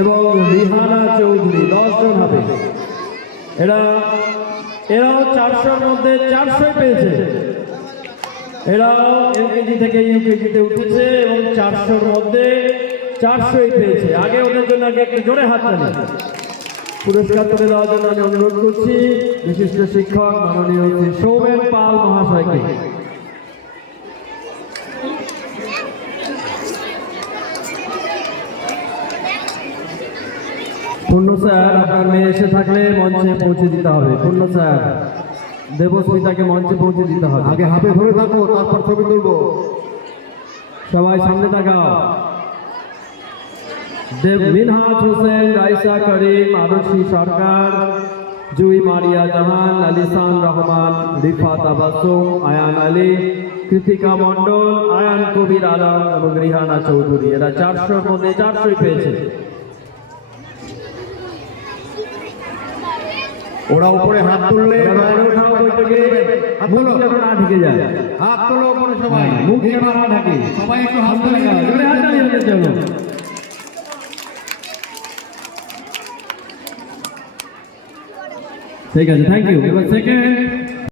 এবং রিহানা চৌধুরী 10 জন হবে। এরাও 400-র মধ্যে 400 পেয়েছে। এরাও এলকেজি থেকে ইউকেজিতে উঠেছে এবং 400-র মধ্যে 400 পেয়েছে। আগে ওদের জন্য একটু জোরে হাততালি। পুরস্কার তুলে দেওয়ার জন্য আমি অনুরোধ করছি বিশিষ্ট শিক্ষক মাননীয় সৌমেন পাল মহাশয়কে। পূর্ণ স্যার, আপনার মেয়ে এসে থাকলে মঞ্চে পৌঁছে দিতে হবে। পূর্ণ স্যার, দেবস্মিতাকে মঞ্চে পৌঁছে দিতে হবে। আগে হাতে ধরে থাকো, তারপর ছবি তুলবো। সবাই সামনে তাকাও। মিনহাজ হোসেন, রাইসা করিম, আদর্শী সরকার, জুই মারিয়া জাহান, আলিসান রহমান, রিফাত আবাসুম, আয়ান আলী, কৃতিকা মন্ডল, আয়ান কবির আলম এবং রিহানা চৌধুরী। এরা 400-র মধ্যে 400 পেয়েছে। ওরা উপরে হাত তুললে মুখ যেন না ঢেকে যায়। হাত তোলো উপরে সবাই, মুখ যেন না ঢাকে। সবাই একটু হাত তুলে হাততালি ওদের জন্য। ঠিক আছে, থ্যাংক ইউ। এবার সেকেন্ড